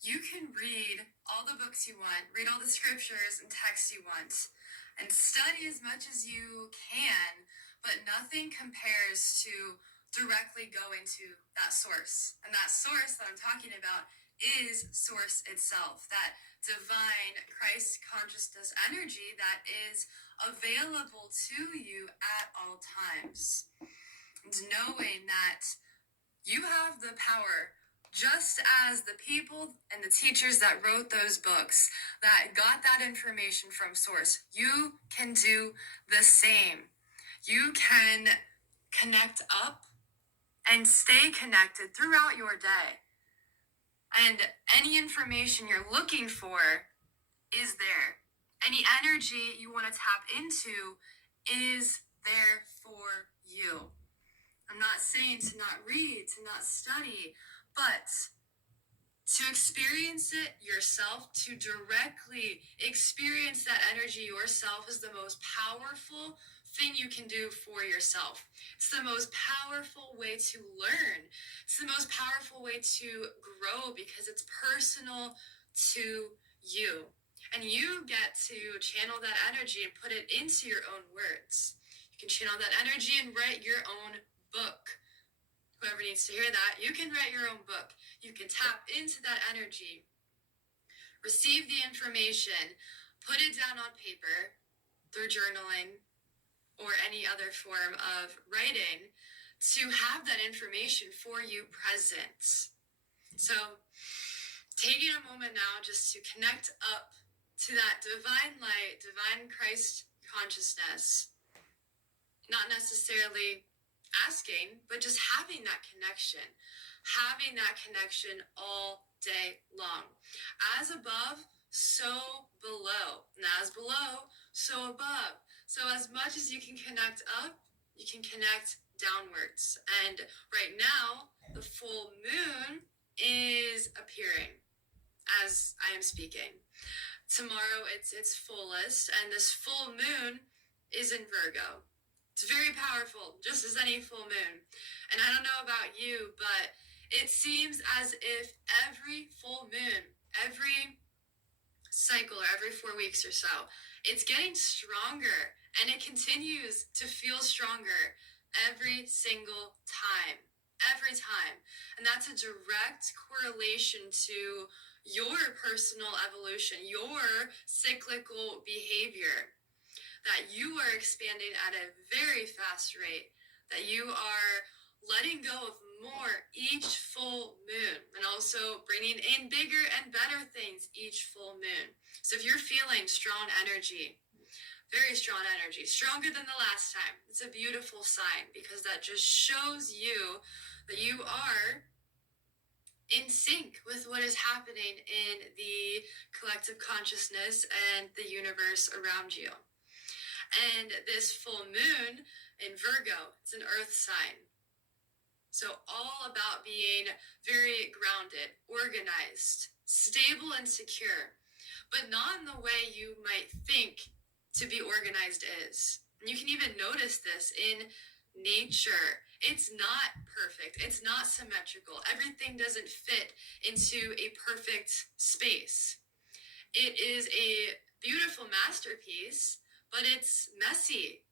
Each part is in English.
You can read all the books you want, read all the scriptures and texts you want, and study as much as you can, but nothing compares to directly going to that source. And that source that I'm talking about is source itself, that divine Christ consciousness energy that is available to you at all times. And knowing that you have the power, just as the people and the teachers that wrote those books, that got that information from source, you can do the same. You can connect up and stay connected throughout your day. And any information you're looking for is there. Any energy you want to tap into is there for you. I'm not saying to not read, to not study, but to experience it yourself, to directly experience that energy yourself is the most powerful thing you can do for yourself. It's the most powerful way to learn. It's the most powerful way to grow because it's personal to you. And you get to channel that energy and put it into your own words. You can channel that energy and write your own book. Whoever needs to hear that, you can write your own book. You can tap into that energy, receive the information, put it down on paper through journaling or any other form of writing to have that information for you present. So taking a moment now just to connect up to that divine light, divine Christ consciousness, not necessarily asking, but just having that connection all day long. As above, so below. And as below, so above. So as much as you can connect up, you can connect downwards. And right now, the full moon is appearing as I am speaking. Tomorrow it's fullest, and this full moon is in Virgo. It's very powerful, just as any full moon. And I don't know about you, but it seems as if every full moon, every cycle, or every 4 weeks or so, it's getting stronger, and it continues to feel stronger every single time. Every time. And that's a direct correlation to your personal evolution, your cyclical behavior, that you are expanding at a very fast rate, that you are letting go of more each full moon, and also bringing in bigger and better things each full moon. So if you're feeling strong energy, very strong energy, stronger than the last time, it's a beautiful sign, because that just shows you that you are in sync with what is happening in the collective consciousness and the universe around you. And this full moon in Virgo, it's an earth sign. So all about being very grounded, organized, stable, and secure, but not in the way you might think to be organized is. And you can even notice this in nature. It's not perfect. It's not symmetrical. Everything doesn't fit into a perfect space. It is a beautiful masterpiece, but it's messy.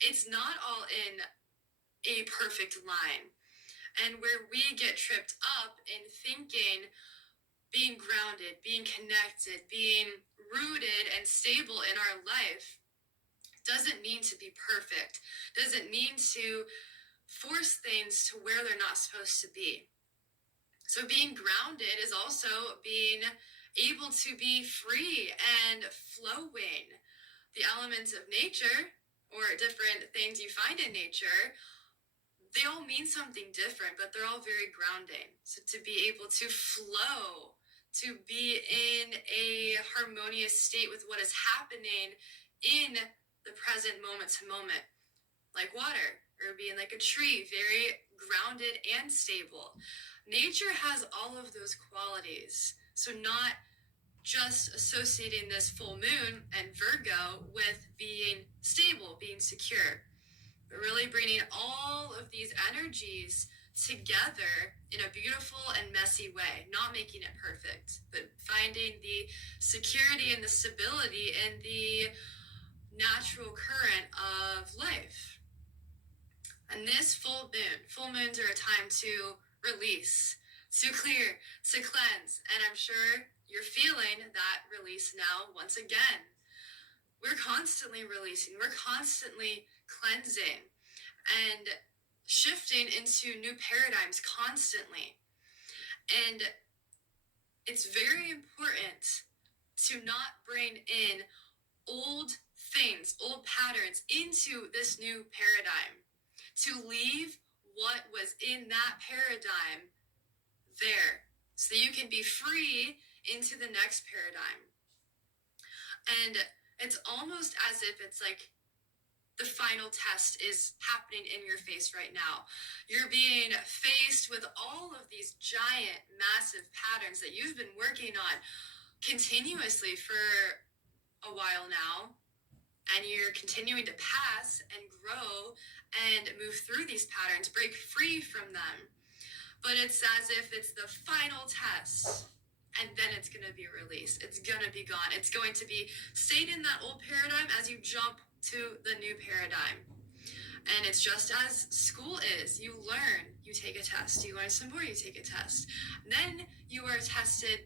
It's not all in a perfect line. And where we get tripped up in thinking, being grounded, being connected, being rooted and stable in our life doesn't mean to be perfect, doesn't mean to force things to where they're not supposed to be. So being grounded is also being able to be free and flowing. The elements of nature, or different things you find in nature, they all mean something different, but they're all very grounding. So to be able to flow, to be in a harmonious state with what is happening in the present moment to moment, like water, or being like a tree, very grounded and stable. Nature has all of those qualities. So not just associating this full moon and Virgo with being stable, being secure, but really bringing all of these energies together in a beautiful and messy way, not making it perfect, but finding the security and the stability in the natural current of life. And this full moons are a time to release, to clear, to cleanse. And I'm sure you're feeling that release now once again. We're constantly releasing, we're constantly cleansing and shifting into new paradigms constantly. And it's very important to not bring in old things, old patterns into this new paradigm, to leave what was in that paradigm there so you can be free into the next paradigm. And it's almost as if it's like the final test is happening in your face right now. You're being faced with all of these giant, massive patterns that you've been working on continuously for a while now. And you're continuing to pass and grow and move through these patterns, break free from them. But it's as if it's the final test. And then it's going to be released. It's going to be gone. It's going to be stayed in that old paradigm as you jump to the new paradigm. And it's just as school is. You learn, you take a test. You learn some more, you take a test. And then you are tested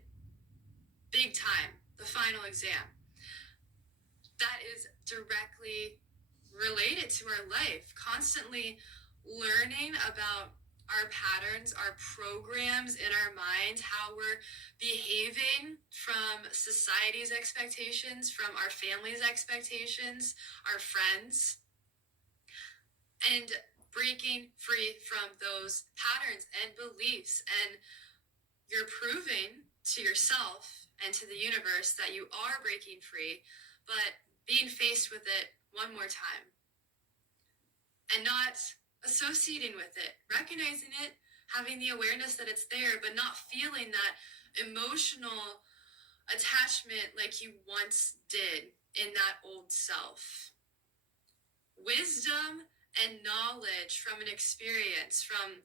big time, the final exam. That is directly related to our life. Constantly learning about our patterns, our programs in our mind, how we're behaving from society's expectations, from our family's expectations, our friends, and breaking free from those patterns and beliefs. And you're proving to yourself and to the universe that you are breaking free, but being faced with it one more time and not associating with it, recognizing it, having the awareness that it's there, but not feeling that emotional attachment like you once did in that old self. Wisdom and knowledge from an experience, from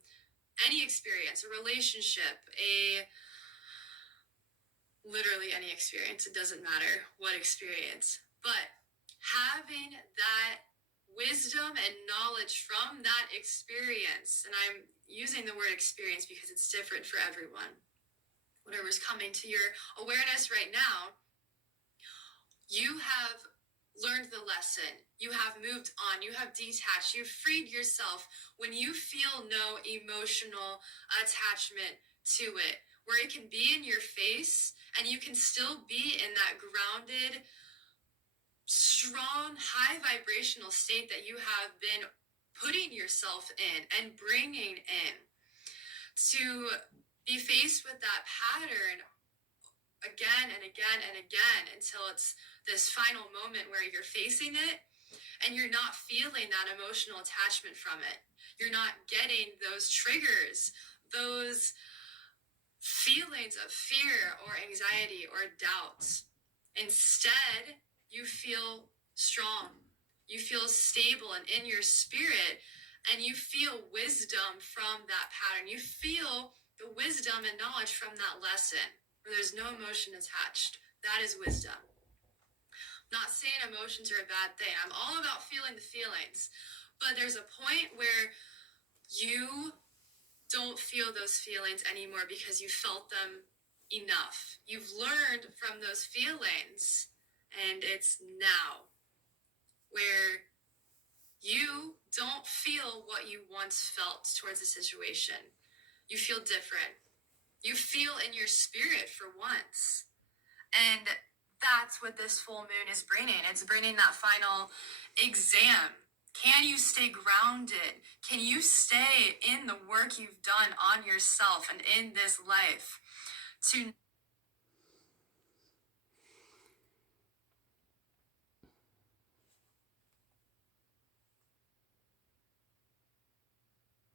any experience, a relationship, literally any experience, it doesn't matter what experience, but having that wisdom and knowledge from that experience, and I'm using the word experience because it's different for everyone, whatever's coming to your awareness right now, you have learned the lesson, you have moved on, you have detached, you've freed yourself when you feel no emotional attachment to it, where it can be in your face and you can still be in that grounded, strong, high vibrational state that you have been putting yourself in and bringing in. To be faced with that pattern again and again and again until it's this final moment where you're facing it and you're not feeling that emotional attachment from it. You're not getting those triggers, those feelings of fear or anxiety or doubts. Instead, you feel strong, you feel stable and in your spirit, and you feel wisdom from that pattern. You feel the wisdom and knowledge from that lesson where there's no emotion attached. That is wisdom. I'm not saying emotions are a bad thing. I'm all about feeling the feelings, but there's a point where you don't feel those feelings anymore because you felt them enough. You've learned from those feelings. And it's now where you don't feel what you once felt towards a situation. You feel different. You feel in your spirit for once. And that's what this full moon is bringing. It's bringing that final exam. Can you stay grounded? Can you stay in the work you've done on yourself and in this life to